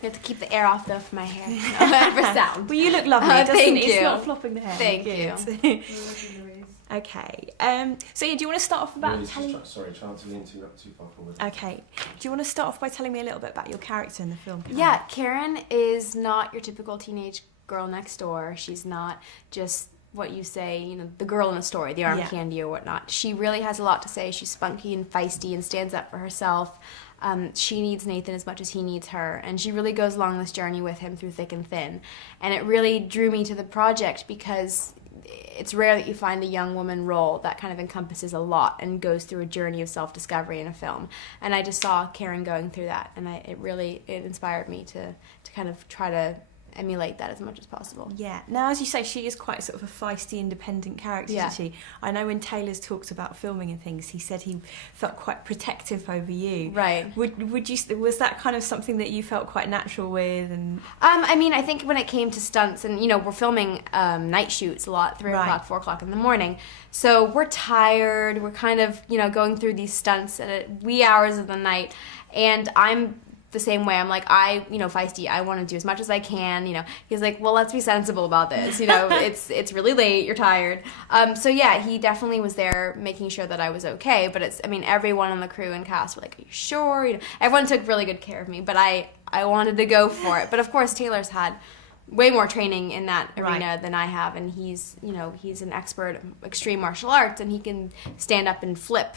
You have to keep the air off though for my hair for sound. Well, you look lovely. Thank you. It's not flopping the hair. Thank you. Okay. So yeah, do you want to start off about telling? Sorry, trying to lean too far forward. Okay. Do you want to start off by telling me a little bit about your character in the film? Yeah, Karen is not your typical teenage girl next door. She's not just what you say, you know, the girl in the story, the arm candy or whatnot. She really has a lot to say. She's spunky and feisty and stands up for herself. She needs Nathan as much as he needs her, and she really goes along this journey with him through thick and thin. And it really drew me to the project because it's rare that you find a young woman role that kind of encompasses a lot and goes through a journey of self-discovery in a film. And I just saw Karen going through that, and it inspired me to kind of try to emulate that as much as possible. Yeah. Now, as you say, she is quite sort of a feisty, independent character, isn't she? I know when Taylor's talked about filming and things, he said he felt quite protective over you. Right. Was that kind of something that you felt quite natural with? And I mean, I think when it came to stunts, and you know, we're filming night shoots a lot, 3 o'clock, 4 o'clock in the morning. So we're tired. We're kind of, you know, going through these stunts at wee hours of the night, and I'm the same way. I'm like, feisty, I want to do as much as I can, you know. He's like, well, let's be sensible about this, you know. it's really late, you're tired. So yeah, he definitely was there making sure that I was okay, but everyone on the crew and cast were like, are you sure? You know, everyone took really good care of me, but I wanted to go for it. But of course, Taylor's had way more training in that arena than I have, and he's an expert at extreme martial arts, and he can stand up and flip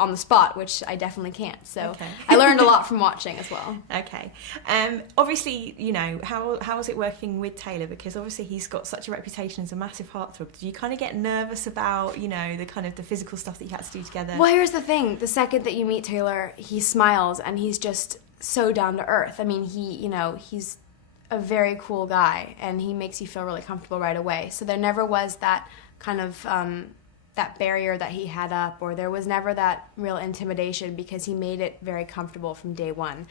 on the spot, which I definitely can't. So I learned a lot from watching as well. Okay. Obviously, you know, how was it working with Taylor? Because obviously he's got such a reputation as a massive heartthrob. Did you kind of get nervous about, you know, the physical stuff that you had to do together? Well, here's the thing. The second that you meet Taylor, he smiles, and he's just so down to earth. I mean, he's a very cool guy, and he makes you feel really comfortable right away. So there never was that kind of that barrier that he had up, or there was never that real intimidation, because he made it very comfortable from day one.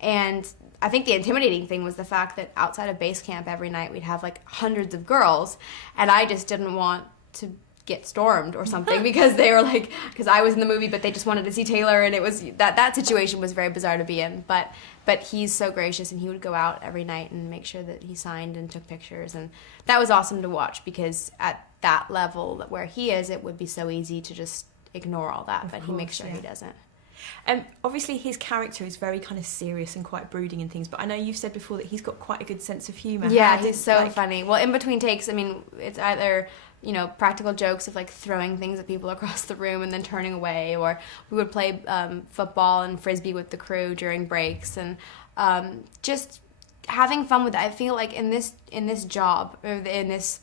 And I think the intimidating thing was the fact that outside of base camp every night we'd have like hundreds of girls, and I just didn't want to get stormed or something because they were like, because I was in the movie but they just wanted to see Taylor, and it was that situation was very bizarre to be in, but he's so gracious, and he would go out every night and make sure that he signed and took pictures, and that was awesome to watch, because at that level where he is, it would be so easy to just ignore all that, but he makes sure he doesn't. Obviously his character is very kind of serious and quite brooding and things, but I know you've said before that he's got quite a good sense of humour. Yeah, he's so funny. Well, in between takes, I mean, it's either, you know, practical jokes of like throwing things at people across the room and then turning away, or we would play football and frisbee with the crew during breaks, and just having fun with it. I feel like in this job, or in this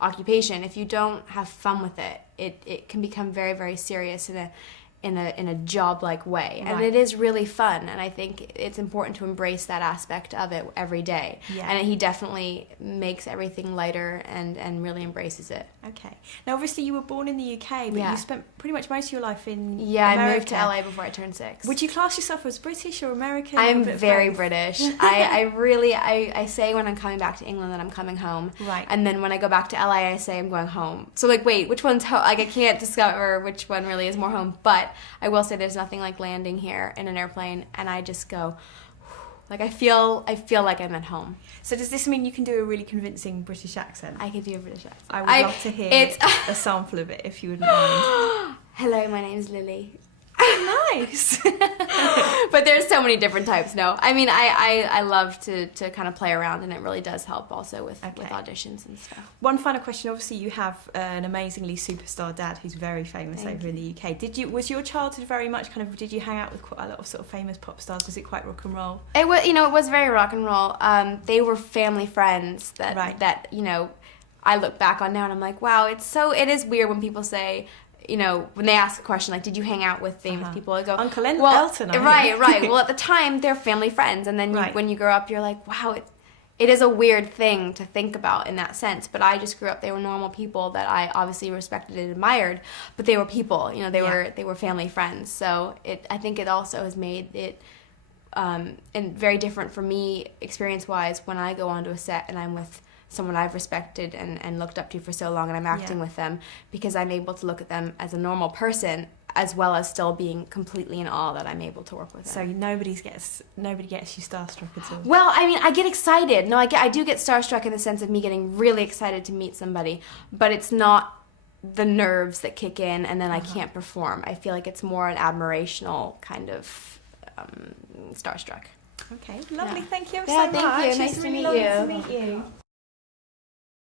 occupation, if you don't have fun with it, it can become very, very serious in a job-like way. And it is really fun, and I think it's important to embrace that aspect of it every day. Yeah. And he definitely makes everything lighter and really embraces it. Okay. Now, obviously, you were born in the UK, but you spent pretty much most of your life in America. I moved to LA before I turned 6. Would you class yourself as British or American? I'm very British. I say when I'm coming back to England that I'm coming home. Right. And then when I go back to LA, I say I'm going home. So, like, wait, which one's home? Like, I can't discover which one really is more home. But I will say there's nothing like landing here in an airplane, and I just go, like, I feel like I'm at home. So does this mean you can do a really convincing British accent? I can do a British accent. I would love to hear a sample of it, if you wouldn't mind. Hello, my name's Lily. Nice. But there's so many different types. No, I mean, I love to kind of play around, and it really does help also with auditions and stuff. One final question. Obviously, you have an amazingly superstar dad who's very famous over in the UK. Was your childhood very much kind of, did you hang out with quite a lot of sort of famous pop stars? Was it quite rock and roll? It was very rock and roll. They were family friends that I look back on now, and I'm like, wow, it is weird when people say, you know, when they ask a question like, did you hang out with famous people? I go, Uncle Elton. Right. Well, at the time, they're family friends. And then when you grow up, you're like, wow, it is a weird thing to think about in that sense. But I just grew up, they were normal people that I obviously respected and admired. But they were people, you know, they were family friends. So I think it also has made it and very different for me experience-wise when I go onto a set and I'm with someone I've respected and looked up to for so long, and I'm acting with them, because I'm able to look at them as a normal person as well as still being completely in awe that I'm able to work with him. So nobody gets you starstruck at all? Well, I mean, I get excited. No, I do get starstruck in the sense of me getting really excited to meet somebody, but it's not the nerves that kick in and then I can't perform. I feel like it's more an admirational kind of starstruck. Okay, lovely. Yeah. Thank you so Yeah, much. thank you. It's Nice to really meet lovely you. to meet you.